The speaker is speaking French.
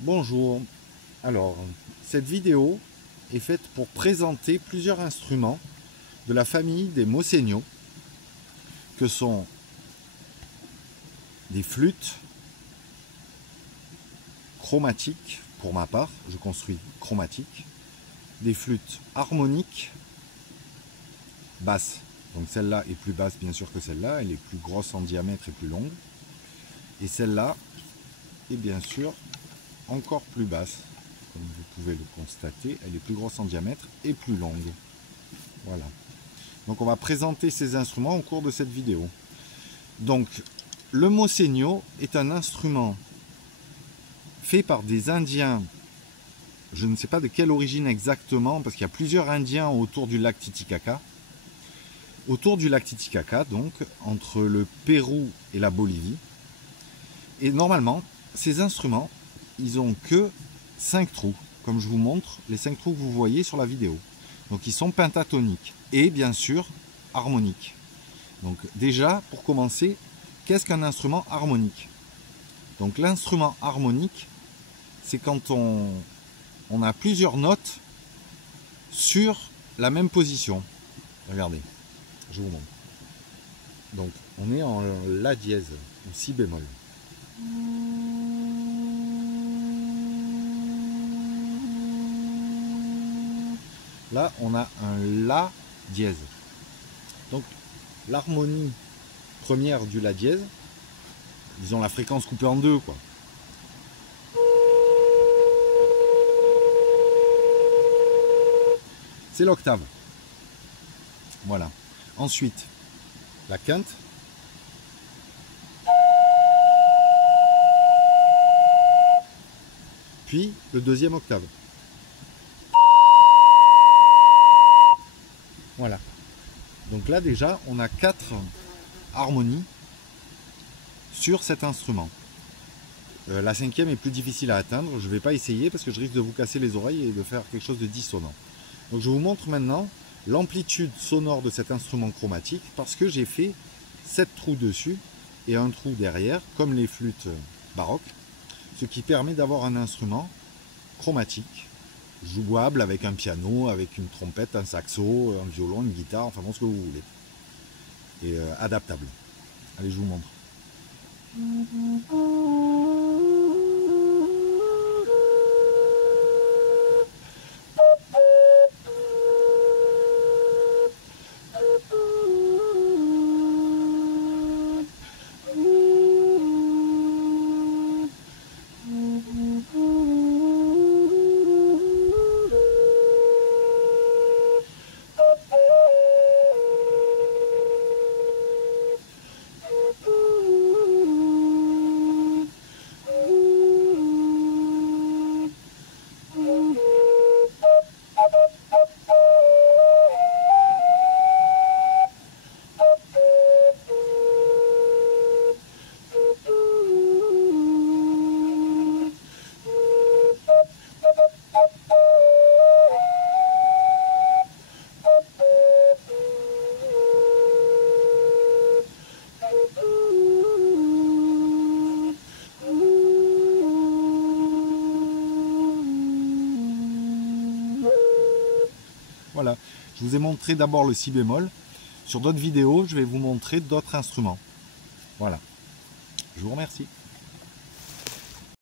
Bonjour. Alors, cette vidéo est faite pour présenter plusieurs instruments de la famille des mosseños, que sont des flûtes chromatiques, pour ma part, je construis chromatique, des flûtes harmoniques basses. Donc celle-là est plus basse bien sûr que celle-là, elle est plus grosse en diamètre et plus longue. Et celle-là est bien sûr encore plus basse, comme vous pouvez le constater, elle est plus grosse en diamètre et plus longue. Voilà. Donc on va présenter ces instruments au cours de cette vidéo. Donc le mosseño est un instrument fait par des Indiens, je ne sais pas de quelle origine exactement, parce qu'il y a plusieurs Indiens autour du lac Titicaca. Autour du lac Titicaca, donc, entre le Pérou et la Bolivie. Et normalement, ces instruments, ils ont que 5 trous, comme je vous montre les 5 trous que vous voyez sur la vidéo. Donc ils sont pentatoniques et bien sûr harmoniques. Donc déjà, pour commencer, qu'est-ce qu'un instrument harmonique? Donc l'instrument harmonique, c'est quand on a plusieurs notes sur la même position. Regardez, je vous montre. Donc on est en La dièse, ou Si bémol. Là, on a un La dièse. Donc, l'harmonie première du La dièse, disons la fréquence coupée en deux, quoi. C'est l'octave. Voilà. Ensuite, la quinte. Puis, le deuxième octave. Voilà. Donc là déjà, on a 4 harmonies sur cet instrument. La cinquième est plus difficile à atteindre. Je ne vais pas essayer parce que je risque de vous casser les oreilles et de faire quelque chose de dissonant. Donc je vous montre maintenant l'amplitude sonore de cet instrument chromatique parce que j'ai fait 7 trous dessus et un trou derrière, comme les flûtes baroques, ce qui permet d'avoir un instrument chromatique, jouable avec un piano, avec une trompette, un saxo, un violon, une guitare, enfin bon, ce que vous voulez. Et adaptable. Allez, je vous montre. Voilà, je vous ai montré d'abord le Si bémol. Sur d'autres vidéos, je vais vous montrer d'autres instruments. Voilà, je vous remercie.